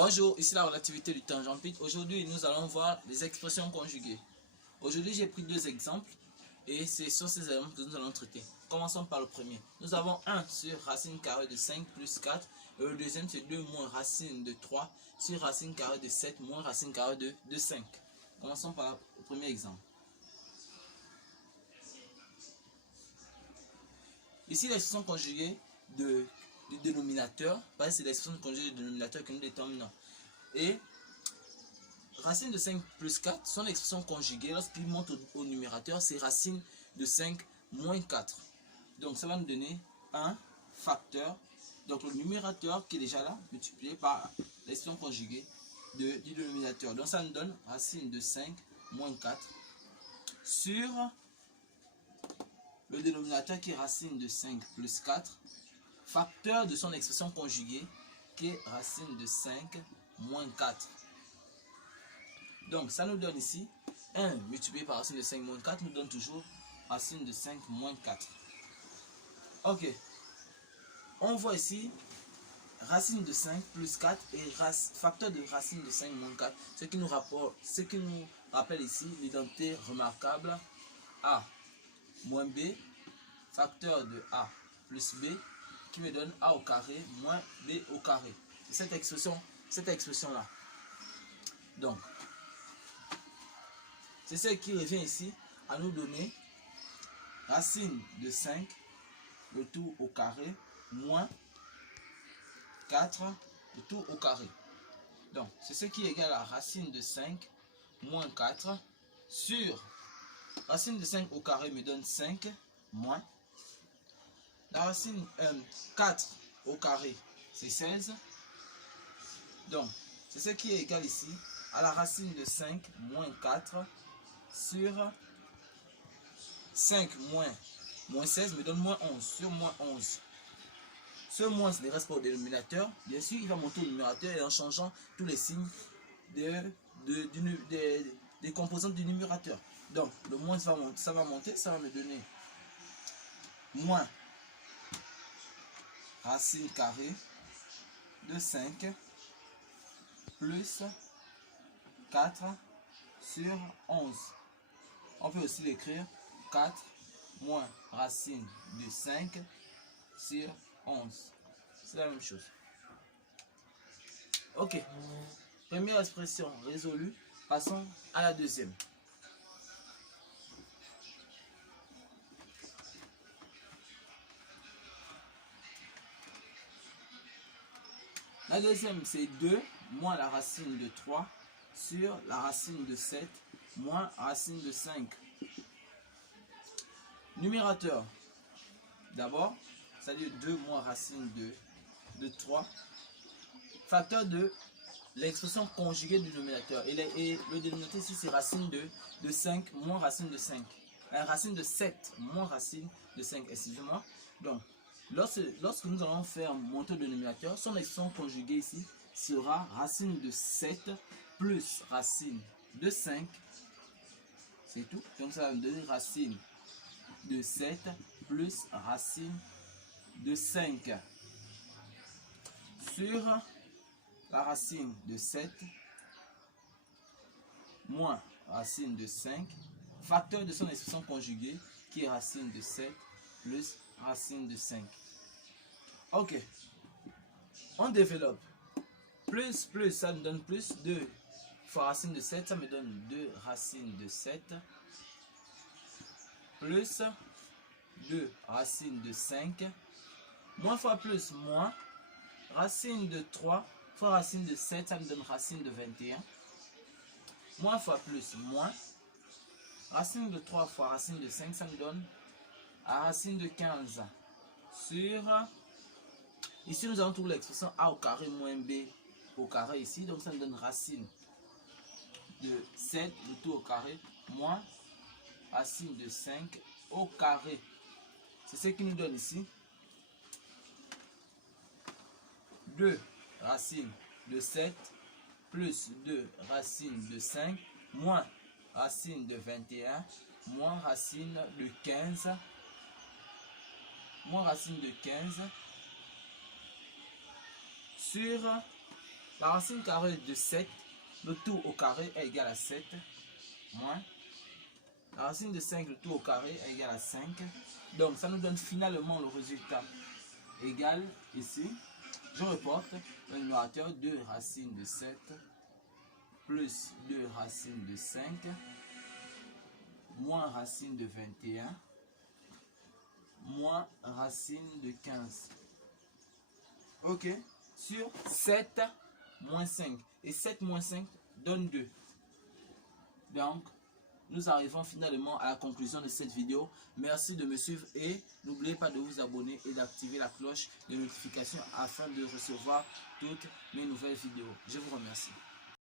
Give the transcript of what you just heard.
Bonjour, ici la relativité du tangent-pite. Aujourd'hui, nous allons voir les expressions conjuguées. Aujourd'hui, j'ai pris deux exemples et c'est sur ces éléments que nous allons traiter. Commençons par le premier. Nous avons 1 sur racine carrée de 5 plus 4 et le deuxième c'est 2 moins racine de 3 sur racine carrée de 7 moins racine carrée de 5. Commençons par le premier exemple. Ici, l'expression conjuguée du dénominateur, c'est l'expression conjuguée du dénominateur que nous déterminons. Et racine de 5 plus 4, son expression conjuguée, lorsqu'il monte au numérateur, c'est racine de 5 moins 4. Donc ça va nous donner un facteur. Donc le numérateur qui est déjà là, multiplié par l'expression conjuguée du dénominateur. Donc ça nous donne racine de 5 moins 4 sur le dénominateur qui est racine de 5 plus 4, facteur de son expression conjuguée qui est racine de 5 moins 4. Donc ça nous donne ici 1 multiplié par racine de 5 moins 4 nous donne toujours racine de 5 moins 4. Ok. On voit ici racine de 5 plus 4 et facteur de racine de 5 moins 4. Ce qui nous rappelle ici l'identité remarquable A moins B, facteur de A plus B, qui me donne A au carré moins B au carré. C'est cette expression-là. Donc, c'est ce qui revient ici à nous donner racine de 5, le tout au carré, moins 4, le tout au carré. Donc, c'est ce qui est égal à racine de 5, moins 4, sur racine de 5 au carré me donne 5, moins. La racine 4 au carré, c'est 16. Donc, c'est ce qui est égal ici à la racine de 5 moins 4 sur 5 moins 16 me donne moins 11 sur moins 11. Ce moins ne reste pas au dénominateur. Bien sûr, il va monter au numérateur et en changeant tous les signes des composantes du numérateur. Donc, le moins ça va monter, ça va me donner moins racine carrée de 5 plus 4 sur 11. On peut aussi l'écrire 4 moins racine de 5 sur 11. C'est la même chose. Ok. Première expression résolue. Passons à la deuxième. La deuxième, c'est 2 moins la racine de 3 sur la racine de 7 moins racine de 5. Numérateur. D'abord, c'est-à-dire 2 moins racine de 3. Facteur de l'expression conjuguée du dénominateur. Et le dénominateur ici, c'est racine de 5 moins racine de 5. Racine de 7 moins racine de 5, excusez-moi. Donc, lorsque nous allons faire monter le dénominateur, son expression conjuguée ici sera racine de 7 plus racine de 5. C'est tout. Donc, ça va me donner racine de 7 plus racine de 5 sur la racine de 7 moins racine de 5, facteur de son expression conjuguée qui est racine de 7 plus racine de 5. Ok. On développe. Plus, ça me donne plus. 2 fois racine de 7, ça me donne 2 racines de 7. Plus 2 racines de 5. Moins fois plus, moins. Racine de 3 fois racine de 7, ça me donne racine de 21. Moins fois plus, moins. Racine de 3 fois racine de 5, ça me donne racine de 15. Sur... Ici, nous avons trouvé l'expression A au carré moins B au carré ici. Donc, ça me donne racine de 7, le tout au carré, moins racine de 5 au carré. C'est ce qui nous donne ici 2 racines de 7 plus 2 racines de 5 moins racine de 21 moins racine de 15 moins racine de 15 sur La racine carrée de 7, le tout au carré est égal à 7, moins la racine de 5, le tout au carré est égal à 5. Donc, ça nous donne finalement le résultat égal ici. Je reporte le numérateur 2 racine de 7 plus 2 racine de 5 moins racine de 21 moins racine de 15. Ok, sur 7 moins 5. Et 7 moins 5 donne 2. Donc, nous arrivons finalement à la conclusion de cette vidéo. Merci de me suivre et n'oubliez pas de vous abonner et d'activer la cloche de notification afin de recevoir toutes mes nouvelles vidéos. Je vous remercie.